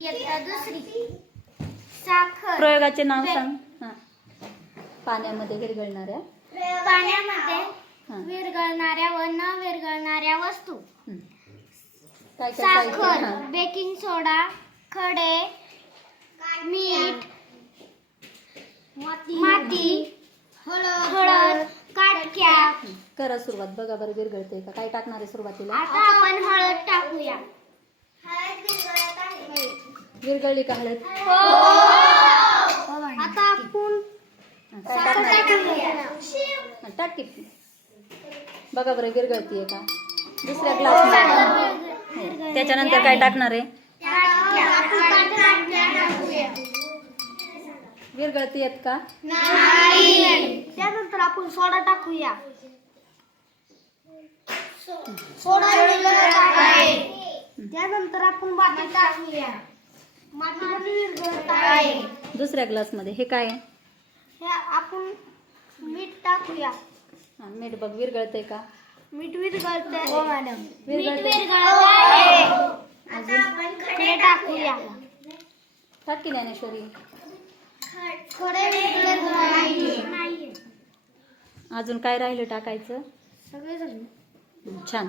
इयत्ता दुसरी. साखर. प्रयोगाचे नाव सांग. हा. पाण्यामध्ये विरघळणाऱ्या? पाण्यामध्ये विरघळणाऱ्या व न विरघळणाऱ्या वस्तू. काय काय पाहिजे? साखर हा. बेकिंग सोडा खडे मीठ माती. हळद काटक्या. करा सुरुवात. बघा बरं विरघळते का? काय टाकणार आहे सुरुवातीला? आता आपण हळद टाकूया. विरघळली का हळद? आता आपण हा, काय साखर टाकणार टाकूया हा, टाक की बघा बरं विरघळतीये का? दुसऱ्या ग्लास त्याच्यानंतर काय टाकणार आहे? विरघळती आहेत का? त्यानंतर आपण सोडा टाकूया. सोडा त्यानंतर आपण माती टाकूया. दुसऱ्या ग्लासमध्ये. हे काय हे आपण मीठ टाकूया. हा, मीठ बघ विरघळतंय का? मीठ विरघळत हो मॅडम. आपण खडे टाकूया. टाक की ज्ञानेश्वरी. अजून काय राहिलं टाकायचं? छान.